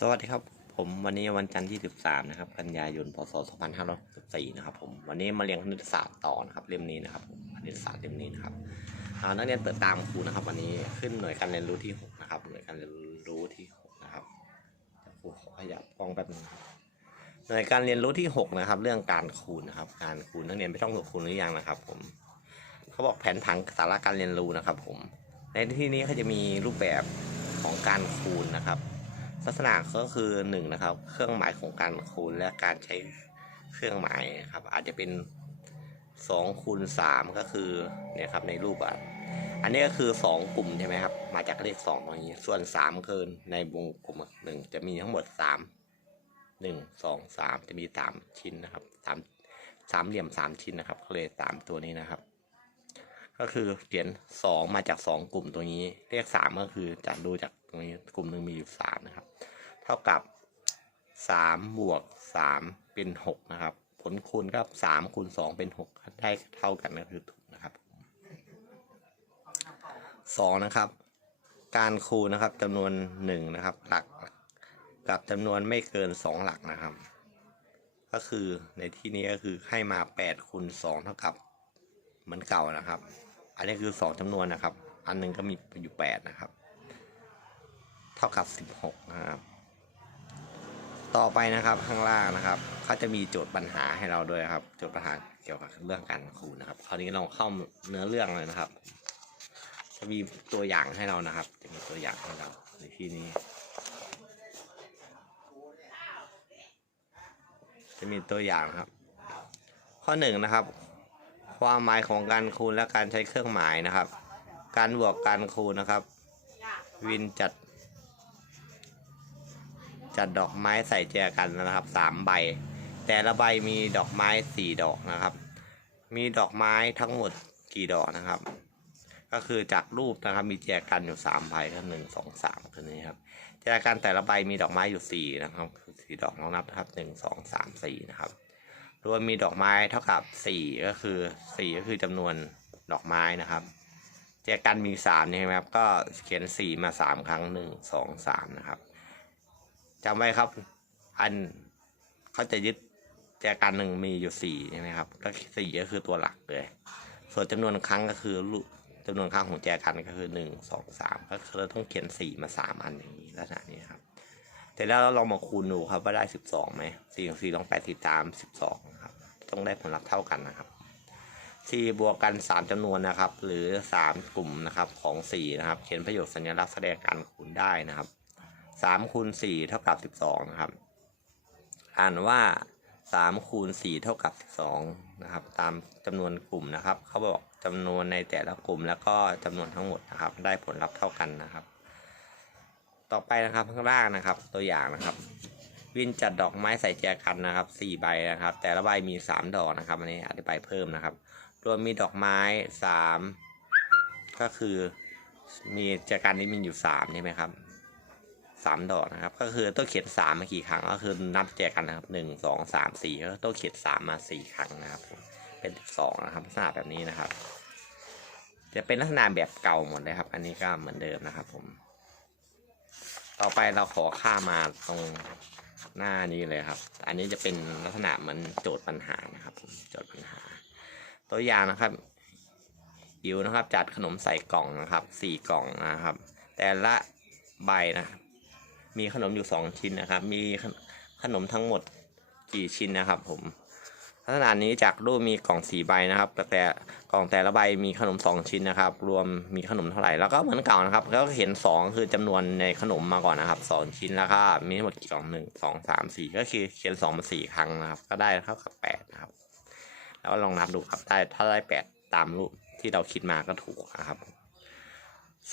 สวัสดีครับ ผมวันนี้วันจันทร์ที่ 13 นะครับ กันยายน พศ 2564นะครับ ผมวันนี้มาเรียนคณิตศาสตร์ต่อนะครับเล่มนี้นะครับคณิตศาสตร์เล่มนี้นะครับนักเรียนเปิดตามครูนะครับ วันนี้ขึ้นหน่วยการเรียนรู้ที่ 6 นะครับ หน่วยการเรียนรู้ที่6นะครับครูขอขยับกล้องแป๊บนึงหน่วยการเรียนรู้ที่ 6 นะครับ เรื่องการคูณนะครับ การคูณนักเรียนไม่ต้องคูณหรือยังนะครับ ผมเขาบอกแผนผังสาระการเรียนรู้นะครับ ผม ในที่นี้เขาจะมีรูปแบบของการคูณนะครับ ลักษณะก็คือหนึ่งนะครับ เครื่องหมายของการคูณและการใช้เครื่องหมายครับ อาจจะเป็นสองคูณสามก็คือเนี่ยครับในรูปอะอันนี้ก็คือสองกลุ่มใช่ไหมครับ มาจากเลขสองตรงนี้ ส่วนสามคือในวงกลุ่มหนึ่งจะมีทั้งหมดสามหนึ่งสองสามจะมีสามชิ้นนะครับสามสามเหลี่ยมสามชิ้นนะครับก็เลยสามตัวนี้นะครับ ก็คือเขียนสองมาจากสองกลุ่มตัวนี้ เลขสามก็คือจะดูจาก รงนี้กลุ่มหนึ่งมีอยู่สามนะครับ เท่ากับสามบวกสามเป็นหกนะครับ ผลคูณครับสามคูณสองเป็นหกได้เท่ากันก็คือถูกนะครับสองนะครับ การคูณนะครับจำนวนหนึ่งนะครับ หลักกับจำนวนไม่เกินสองหลักนะครับ ก็คือในที่นี้ก็คือให้มาแปดคูณสองเท่ากับเหมือนเก่านะครับ อันนี้คือสองจำนวนนะครับ อันหนึ่งก็มีอยู่แปดนะครับ ท่ากับสิบหกนะครับ ต่อไปนะครับข้างล่างนะครับเขาจะมีโจทย์ปัญหาให้เราด้วยครับ โจทย์ปัญหาเกี่ยวกับเรื่องการคูณนะครับ คราวนี้เราเข้าเนื้อเรื่องเลยนะครับ จะมีตัวอย่างให้เรานะครับ จะมีตัวอย่างให้เราในที่นี้ จะมีตัวอย่างครับ ข้อหนึ่งนะครับ ความหมายของการคูณและการใช้เครื่องหมายนะครับ การบวกการคูณนะครับวินจัด จัดดอกไม้ใส่แจกันนะครับสามใบ แต่ละใบมีดอกไม้สี่ดอกนะครับ มีดอกไม้ทั้งหมดกี่ดอกนะครับ ก็คือจากรูปนะครับมีแจกันอยู่สามใบก็หนึ่งสองสามคือนี้ครับแจกันแต่ละใบมีดอกไม้อยู่สี่นะครับคือสี่ดอกลองนับนะครับหนึ่งสองสามสี่นะครับรวมมีดอกไม้เท่ากับสี่ก็คือสี่ก็คือจำนวนดอกไม้นะครับแจกันมีสามใช่ไหมครับก็เขียนสี่มาสามครั้งหนึ่งสองสามนะครับ จำไว้ครับ อันเขาจะยึดแจกันหนึ่งมีอยู่สี่ใช่ไหมครับก็สี่ก็คือตัวหลักเลย ส่วนจำนวนครั้งก็คือลูกจำนวนครั้งของแจกันก็คือหนึ่งสองสามก็คือเราต้องเขียนสี่มาสามอันอย่างนี้ลักษณะนี้ครับแต่แล้วเราลองมาคูณดูครับว่าได้สิบสองไหมสี่ของสี่ลองแปดสี่ตามสิบสองครับต้องได้ผลลัพธ์เท่ากันนะครับสี่บวกกันสามจำนวนนะครับ หรือสามกลุ่มนะครับของสี่นะครับ เขียนประโยคสัญลักษณ์แสดงการคูณได้นะครับ สามคูณสี่เท่ากับสิบสองนะครับ อ่านว่าสามคูณสี่เท่ากับสิบสองนะครับ ตามจำนวนกลุ่มนะครับ เขาบอกจำนวนในแต่ละกลุ่มแล้วก็จำนวนทั้งหมดนะครับ ได้ผลลัพธ์เท่ากันนะครับ ต่อไปนะครับข้างล่างนะครับ ตัวอย่างนะครับ วินจัดดอกไม้ใส่แจกันนะครับสี่ใบนะครับ แต่ละใบมีสามดอกนะครับอันนี้อธิบายเพิ่มนะครับรวมมีดอกไม้สามก็คือมีแจกันนี้มีอยู่สามใช่ไหมครับ สามดอกนะครับ ก็คือต้องเขียนสามมากี่ครั้ง ก็คือนับแจกกันนะครับหนึ่งสองสามสี่ก็ต้องเขียนสามมาสี่ครั้งนะครับ เป็นสองนะครับลักษณะแบบนี้นะครับ จะเป็นลักษณะแบบเก่าหมดเลยครับ อันนี้ก็เหมือนเดิมนะครับ ผม ต่อไปเราขอค่ามาตรงหน้านี้เลยครับ อันนี้จะเป็นลักษณะเหมือนโจทย์ปัญหานะครับผมโจทย์ปัญหา ตัวอย่างนะครับอิวนะครับ จัดขนมใส่กล่องนะครับสี่กล่องนะครับ แต่ละใบนะครับ มีขนมอยู่สองชิ้นนะครับ มีขนมทั้งหมดกี่ชิ้นนะครับ ผมลักษณะนี้จากรูปมีกล่องสี่ใบนะครับ แต่กล่องแต่ละใบมีขนมสองชิ้นนะครับ รวมมีขนมเท่าไหร่ แล้วก็เหมือนเก่านะครับ แล้วก็เห็นสองคือจำนวนในขนมมาก่อนนะครับสองชิ้นแล้วก็มีทั้งหมดกี่กล่องหนึ่งสองสามสี่ก็คือเขียนสองมาสี่ครั้งนะครับ ก็ได้เท่ากับแปดนะครับ แล้วลองนับดูครับได้ถ้าได้แปดตามรูปที่เราคิดมาก็ถูกนะครับ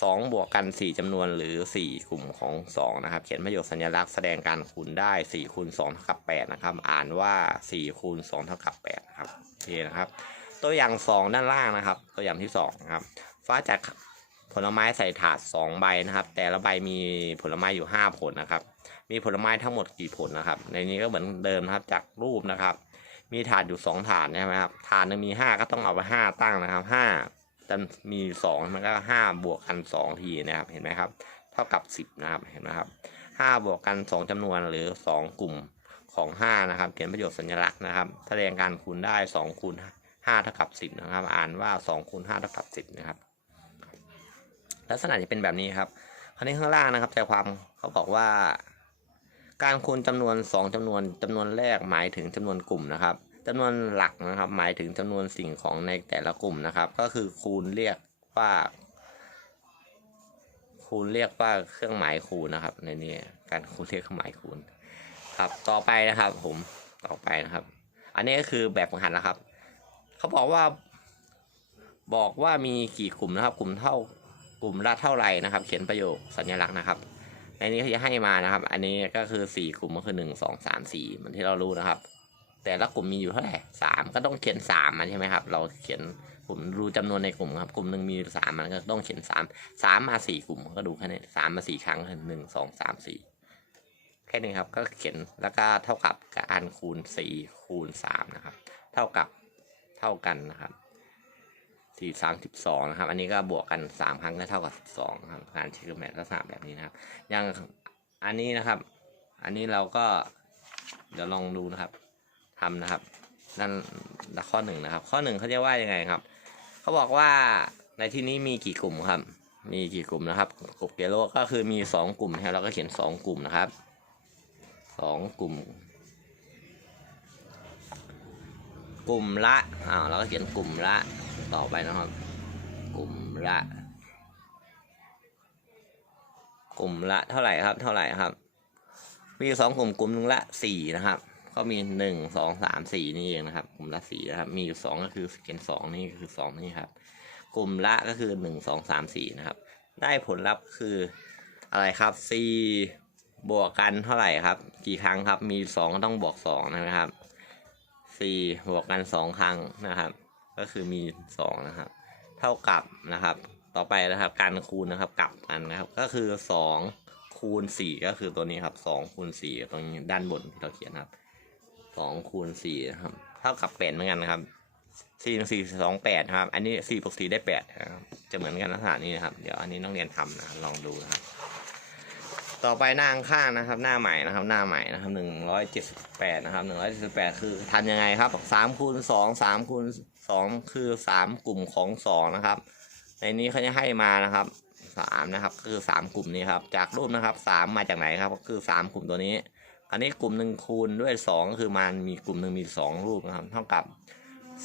สองบวกกันสี่จำนวนหรือสี่กลุ่มของสองนะครับ เขียนประโยคสัญลักษณ์แสดงการคูณได้สี่คูณสองเท่ากับแปดนะครับ อ่านว่าสี่คูณสองเท่ากับแปดนะครับโอเคนะครับ ตัวอย่างสองด้านล่างนะครับ ตัวอย่างที่สองนะครับ ฟ้าจัดผลไม้ใส่ถาดสองใบนะครับ แต่ละใบมีผลไม้อยู่ห้าผลนะครับ มีผลไม้ทั้งหมดกี่ผลนะครับ ในนี้ก็เหมือนเดิมนะครับจากรูปนะครับ มีถาดอยู่สองถาดใช่ไหมครับ ถาดนึงมีห้าก็ต้องเอาไปห้าตั้งนะครับห้า จะมีสองมันก็ห้าบวกกันสองทีนะครับ เห็นไหมครับ เท่ากับสิบนะครับ เห็นไหมครับห้าบวกกันสองจำนวนหรือสองกลุ่มของห้านะครับ เขียนประโยชน์สัญลักษณ์นะครับ แสดงการคูณได้สองคูณห้าเท่ากับสิบนะครับ อ่านว่าสองคูณห้าเท่ากับสิบนะครับ ลักษณะจะเป็นแบบนี้ครับคราวนี้ข้างล่างนะครับใจความเขาบอกว่า การคูณจำนวนสองจำนวนจำนวนแรกหมายถึงจำนวนกลุ่มนะครับ จำนวนหลักนะครับ หมายถึงจำนวนสิ่งของในแต่ละกลุ่มนะครับ ก็คือคูณเรียกว่า คูณเรียกว่าเครื่องหมายคูณนะครับ ในนี้การคูณเรียกเครื่องหมายคูณ ครับ ต่อไปนะครับ ผมต่อไปนะครับ อันนี้ก็คือแบบฝึกหัดนะครับ เขาบอกว่า บอกว่ามีกี่กลุ่มนะครับ กลุ่มเท่ากลุ่มละเท่าไหร่นะครับ เขียนประโยคสัญลักษณ์นะครับในนี้เขาจะให้มานะครับ อันนี้ก็คือสี่กลุ่มก็คือหนึ่งสองสามสี่เหมือนที่เรารู้นะครับ แต่ละกลุ่มมีอยู่เท่าไหร่สามก็ต้องเขียนสามมันใช่ไหมครับ เราเขียนกลุ่มรู้จำนวนในกลุ่มครับ กลุ่มหนึ่งมีสามมันก็ต้องเขียนสามสามมาสี่กลุ่มก็ดูแค่นี้สามมาสี่ครั้งหนึ่งสองสามสี่แค่นี้ครับ ก็เขียนแล้วก็เท่ากับการคูณสี่คูณสามนะครับ เท่ากับเท่ากันนะครับสี่สามสิบสองนะครับ อันนี้ก็บวกกันสามครั้งก็เท่ากับสิบสองครับ การใช้เครื่องหมายลักษณะแบบนี้นะครับ อย่างอันนี้นะครับ อันนี้เราก็เดี๋ยวลองดูนะครับ ทำนะครับ นั่นข้อหนึ่งนะครับ ข้อหนึ่งเขาจะว่ายังไงครับ เขาบอกว่าในที่นี้มีกี่กลุ่มครับ มีกี่กลุ่มนะครับ กลุ่มเกโลก็คือมีสองกลุ่มนะครับเราก็เขียนสองกลุ่มนะครับสองกลุ่ม กลุ่มละอ้าวเราก็เขียนกลุ่มละต่อไปนะครับ กลุ่มละ กลุ่มละเท่าไหร่ครับ เท่าไหร่ครับ มีสองกลุ่มกลุ่มหนึ่งละสี่นะครับ ก็มีหนึ่งสองสามสี่นี่เองนะครับ กลุ่มละสี่นะครับ มีอยู่สองก็คือเขียนสองนี่คือสองนี่ครับ กลุ่มละก็คือหนึ่งสองสามสี่นะครับ ได้ผลลัพธ์คืออะไรครับสี่บวกกันเท่าไหร่ครับ กี่ครั้งครับ มีสองก็ต้องบวกสองนะครับสี่บวกกันสองครั้งนะครับ ก็คือมีสองนะครับ เท่ากับนะครับ ต่อไปนะครับ การคูณนะครับกลับกันนะครับ ก็คือสองคูณสี่ก็คือตัวนี้ครับสองคูณสี่ตรงนี้ด้านบนที่เราเขียนครับ สองคูณสี่นะครับ เท่ากับแปดเหมือนกันนะครับสี่สี่สองแปดครับ อันนี้สี่บวกสี่ได้แปดนะครับ จะเหมือนกันลักษณะนี้นะครับ เดี๋ยวอันนี้ต้องเรียนทำนะลองดูนะครับ ต่อไปหน้าข้างนะครับ หน้าใหม่นะครับ หน้าใหม่นะครับหนึ่งร้อยเจ็ดสิบแปดนะครับหนึ่งร้อยเจ็ดสิบแปดคือทำยังไงครับสามคูณสองสามคูณสองคือสามกลุ่มของสองนะครับ ในนี้เขาจะให้มานะครับสามนะครับ คือสามกลุ่มนี้ครับ จากรูปนะครับสามมาจากไหนครับ ก็คือสามกลุ่มตัวนี้ อันนี้กลุ่มหนึ่งคูณด้วยสองก็คือมันมีกลุ่มหนึ่งมีสองรูปนะครับ เท่ากับ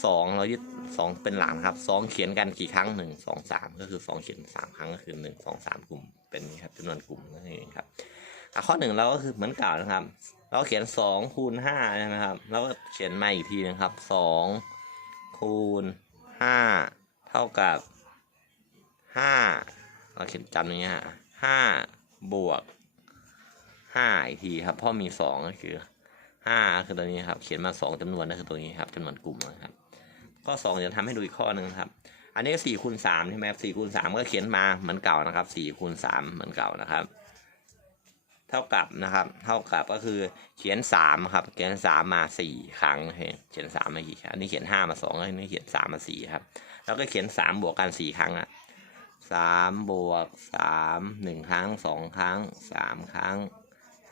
สองเรายึดสองเป็นหลักครับสองเขียนกันกี่ครั้งหนึ่งสองสามก็คือสองเขียนสามครั้งก็คือหนึ่งสองสามกลุ่มเป็นนี่ครับจำนวนกลุ่มนั่นเองครับข้อหนึ่งเราก็คือเหมือนเก่านะครับ เราเขียนสองคูณห้าใช่ไหมครับแล้วก็เขียนมาอีกทีนะครับสองคูณห้าเท่ากับห้าเราเขียนจำอย่างเงี้ยห้าบวก ห้าอีกทีครับเพราะมีสองก็คือห้าคือตัวนี้ครับเขียนมาสองจำนวนก็คือตัวนี้ครับจำนวนกลุ่มนะครับข้อสองจะทำให้ดูอีกข้อหนึ่งครับ อันนี้สี่คูณสามใช่ไหมสี่คูณสามก็เขียนมาเหมือนเก่านะครับสี่คูณสามเหมือนเก่านะครับ เท่ากับนะครับ เท่ากับก็คือเขียนสามครับ เขียนสามมาสี่ครั้งเขียนสามมากี่ครั้งอันนี้เขียนห้ามาสองอันนี้เขียนสามมาสี่ครับ แล้วก็เขียนสามบวกกันสี่ครั้งอะสามบวกสามหนึ่งครั้งสองครั้งสามครั้ง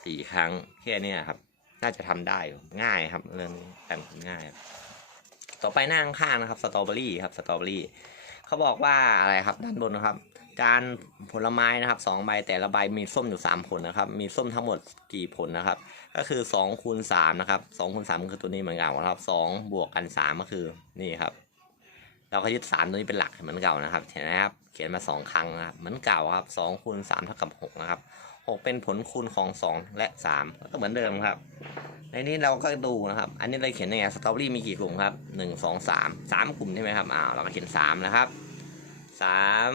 สี่ครั้งแค่เนี้ยครับ น่าจะทำได้ง่ายครับเรื่องแต่ง่ายต่อไปหน้าข้างนะครับสตรอเบอรี่ครับสตรอเบอรี่เขาบอกว่าอะไรครับด้านบนนะครับ การผลไม้นะครับสองใบแต่ละใบมีส้มอยู่สามผลนะครับ มีส้มทั้งหมดกี่ผลนะครับ ก็คือสองคูณสามนะครับสองคูณสามคือตัวนี้เหมือนกันนะครับสองบวกกันสามก็คือนี่ครับเราก็ยึดสามตัวนี้เป็นหลักเหมือนเก่านะครับเห็นไหมครับเขียนมาสองครั้งนะครับเหมือนเก่าครับสองคูณสามเท่ากับหกนะครับ หกเป็นผลคูณของสองและสามก็เหมือนเดิมครับ ในนี้เราก็ดูนะครับ อันนี้เราเขียนยังไงสตรอเบอรี่มีกี่กลุ่มครับหนึ่งสองสามสามกลุ่มใช่ไหมครับอ้าวเราก็เขียนสามนะครับสาม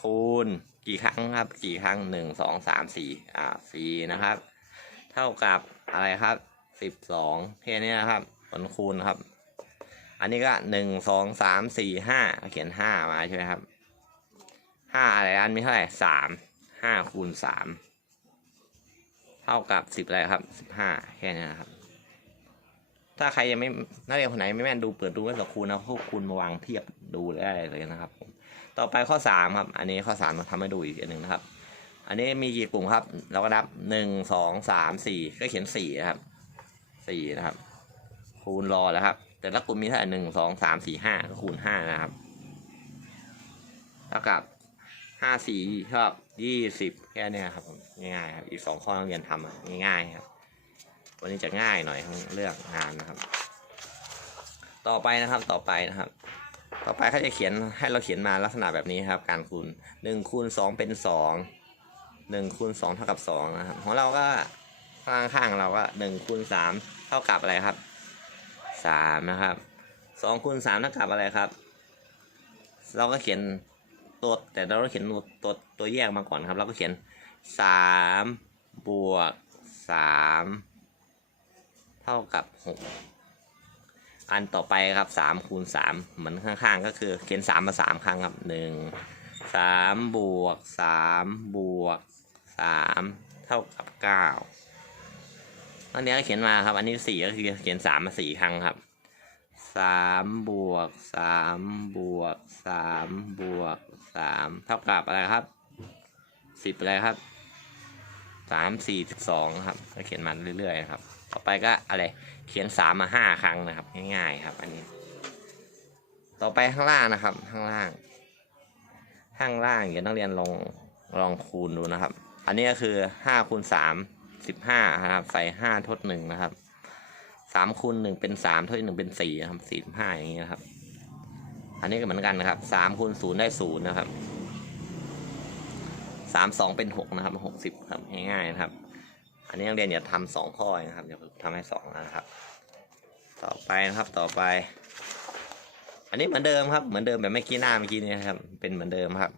คูณ กี่ครั้งครับกี่ครั้งหนึ่งสองสามสี่อ่าสี่นะครับ เท่ากับอะไรครับสิบสองแค่นี้นะครับ ผลคูณครับ อันนี้ก็หนึ่งสองสามสี่ห้าเขียนห้ามาใช่ไหมครับห้าอะไรอันมีเท่าไหร่สามห้าคูณสาม เท่ากับสิบอะไรครับสิบห้าแค่นี้นะครับ ถ้าใครยังไม่นักเรียนคนไหนไม่แม่นดูเปิดดูไว้สักคูณนะพวกคูณมาวางเทียบดูได้เลยนะครับ ต่อไปข้อสามครับ อันนี้ข้อสามมาทำให้ดูอีกอันหนึ่งนะครับ อันนี้มีกี่กลุ่มครับ เราก็นับหนึ่งสองสามสี่ก็เขียนสี่นะครับสี่นะครับ คูณรอแล้วครับแต่ละกลุ่มมีเท่าไหร่หนึ่งสองสามสี่ห้าก็คูณห้านะครับ เท่ากับ ห้าสี่เท่ากับยี่สิบแค่นี้ครับผมง่ายๆครับอีกสองข้อนักเรียนทำง่ายๆครับ วันนี้จะง่ายหน่อยทั้งเรื่องงานนะครับ ต่อไปนะครับต่อไปนะครับ ต่อไปเขาจะเขียนให้เราเขียนมาลักษณะแบบนี้ครับ การคูณหนึ่งคูณสองเป็นสองหนึ่งคูณสองเท่ากับสองนะครับของเราก็ข้างข้างๆเราก็หนึ่งคูณสามเท่ากับอะไรครับสามนะครับสองคูณสามเท่ากับอะไรครับ เราก็เขียน ตัวแต่เราเขียนตัวตัวตัวแยกมาก่อนครับเราก็เขียนสามบวกสามเท่ากับหกอันต่อไปครับสามคูณสามเหมือนข้างๆ ก็คือเขียนสามมาสามครั้งครับหนึ่งสามบวกสามบวกสามเท่ากับเก้าอันนี้ก็เขียนมาครับ อันนี้สี่ก็คือเขียนสามมาสี่ครั้งครับ สามบวกสามบวกสามบวกสามเท่ากับอะไรครับสิบอะไรครับสามสี่สิบสองครับก็เขียนมาเรื่อยๆนะครับ ต่อไปก็อะไรเขียนสามมาห้าครั้งนะครับ ง่าย ๆ ครับ อันนี้ ต่อไปข้างล่างนะครับ ข้างล่าง ข้างล่างเดี๋ยวนักเรียนลองลองคูณดูนะครับ อันนี้ก็คือห้าคูณสามสิบห้านะครับ ใส่ห้าทดหนึ่งนะครับ สามคูณหนึ่งเป็นสามทดหนึ่งเป็นสี่นะครับสี่สิบห้าอย่างนี้นะครับ อันนี้ก็เหมือนกันนะครับสามคูณศูนย์ได้ศูนย์นะครับสามสองเป็นหกนะครับหกสิบครับง่ายๆนะครับ อันนี้นักเรียนอย่าทำสองข้อนะครับอย่าทำให้สองนะครับ ต่อไปนะครับต่อไป อันนี้เหมือนเดิมครับเหมือนเดิมแบบเมื่อกี้หน้าเมื่อกี้นี้ครับเป็นเหมือนเดิมครับ